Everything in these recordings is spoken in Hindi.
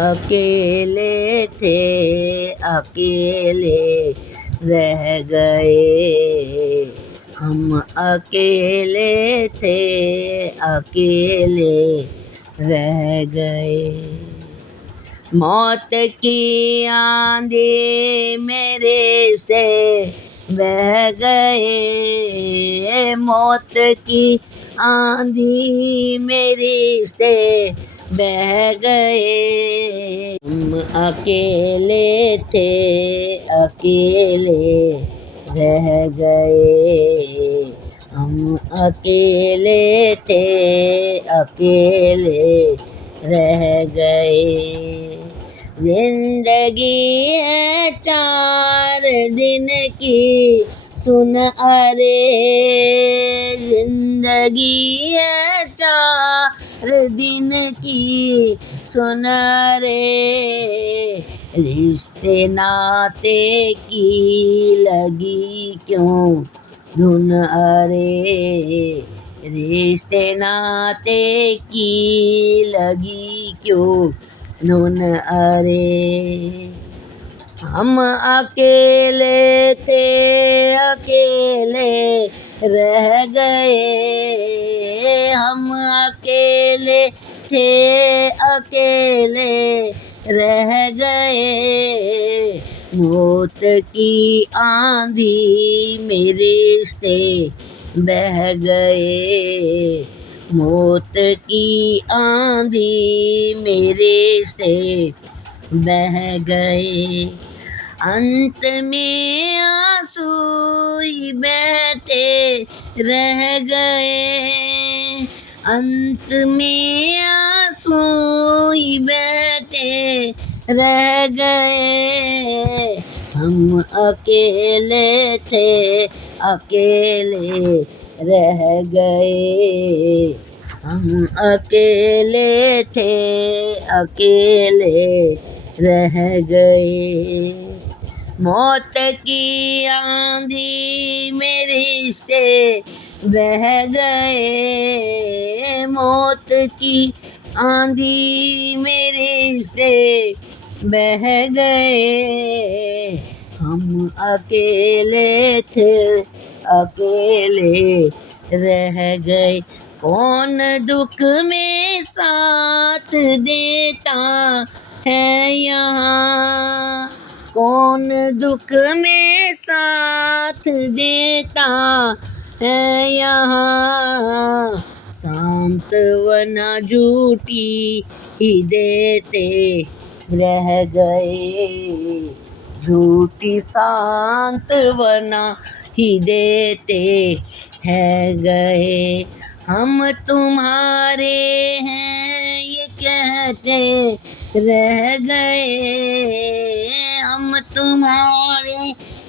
अकेले थे अकेले रह गए। हम अकेले थे अकेले रह गए। मौत की आंधी मेरे से बह गए। मौत की आंधी मेरे से बह गए। हम अकेले थे अकेले रह गए। हम अकेले थे अकेले रह गए। जिंदगी है 4 दिन की सुन अरे। जिंदगी है 4 दिन की सुन रे। रिश्ते नाते की लगी क्यों धुन अरे। रिश्ते नाते की लगी क्यों धुन अरे। हम अकेले थे अकेले रह गए। हम अकेले थे अकेले रह गए। मौत की आंधी मेरे से बह गए। मौत की आंधी मेरे से बह गए। अंत में आंसू ही बहते रह गए। अंत में आंसू ही बहते रह गए। हम अकेले थे अकेले रह गए। हम अकेले थे अकेले रह गए। मौत की आंधी मेरे से बह गए। मौत की आंधी मेरे से बह गए। हम अकेले थे अकेले रह गए। कौन दुख में साथ देता है यहाँ। कौन दुख में साथ देता है यहाँ। सांत्वना झूठी ही देते रह गए। झूठी सांत्वना ही देते है गए। हम तुम्हारे हैं ये कहते रह गए। हम तुम्हारे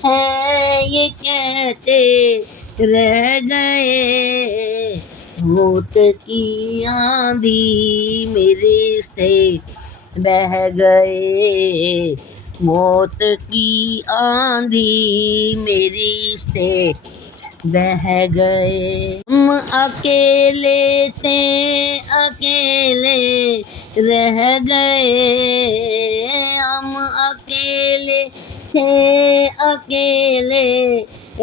हैं ये कहते रह गए। मौत की आंधी मेरे से बह गए। मौत की आंधी मेरी से बह गए। हम अकेले थे अकेले रह गए। हम अकेले थे अकेले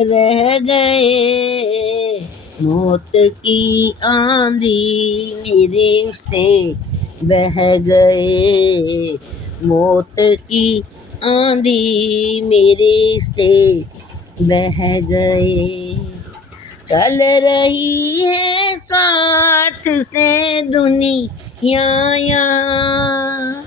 रह गए। मौत की आंधी मेरे से बह गए। मौत की आंधी मेरे से बह गए। चल रही है स्वार्थ से दुनिया यहाँ।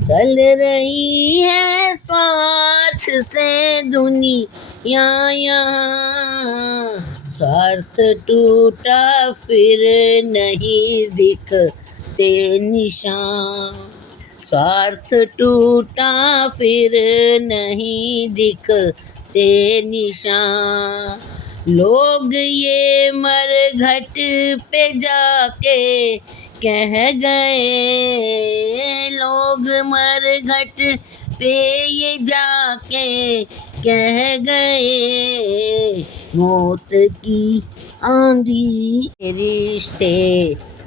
चल रही है स्वार्थ से दुनिया यहाँ। स्वार्थ टूटा फिर नहीं दिखते निशान। स्वार्थ टूटा फिर नहीं दिखते निशान। लोग ये मरघट पे जाके कह गए। लोग मरघट पे ये जाके कह गए। मौत की आंधी रिश्ते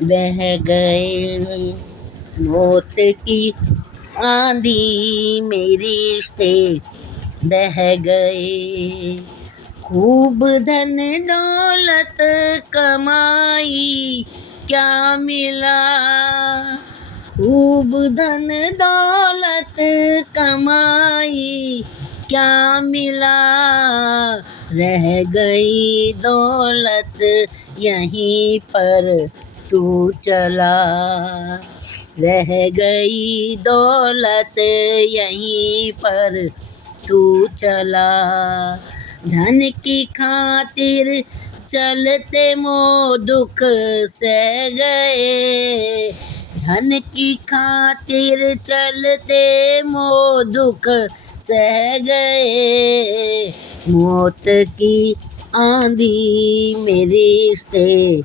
बह गए। मौत की आंधी में रिश्ते बह गए। खूब धन दौलत कमाई, क्या मिला? खूब धन दौलत कमाई, क्या मिला? रह गई दौलत यहीं पर, तू चला। रह गई दौलत यहीं पर, तू चला। धन की खातिर चलते मोह दुख सह गए। धन की खातिर चलते मोह दुख सह गए। मौत की आंधी में रिश्ते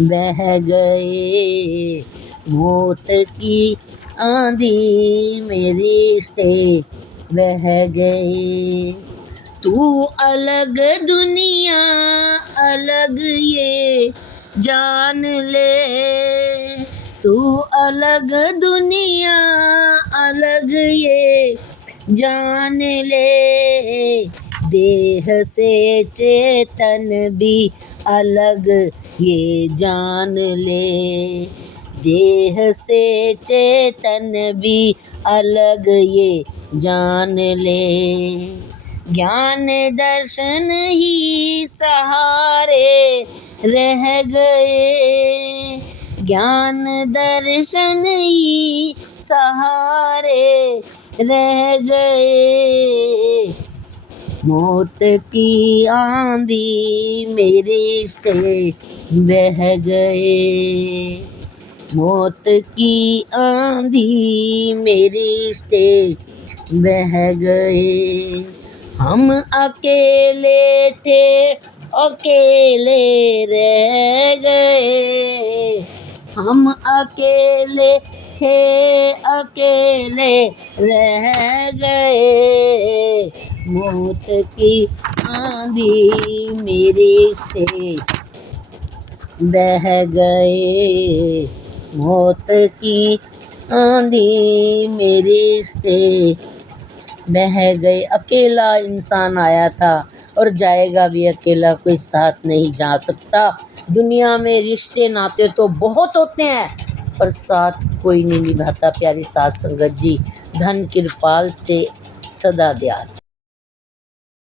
बह गए। मौत की आंधी में रिश्ते बह गए। तू अलग दुनिया अलग ये जान ले। तू अलग दुनिया अलग ये जान ले। देह से चेतन भी अलग ये जान ले। देह से चेतन भी अलग ये जान ले। ज्ञान दर्शन ही सहारे रह गए। ज्ञान दर्शन ही सहारे रह गए। मौत की आंधी में रिश्ते बह गए। मौत की आंधी में रिश्ते बह गए। हम अकेले थे अकेले रह गए। हम अकेले थे अकेले रह गए। मौत की आंधी मेरे से बह गए। मौत की आंधी मेरे से बह गए। अकेला इंसान आया था और जाएगा भी अकेला, कोई साथ नहीं जा सकता। दुनिया में रिश्ते नाते तो बहुत होते हैं पर साथ कोई नहीं निभाता। प्यारी साथ संगत जी, धन कृपाल ते सदा दयाल।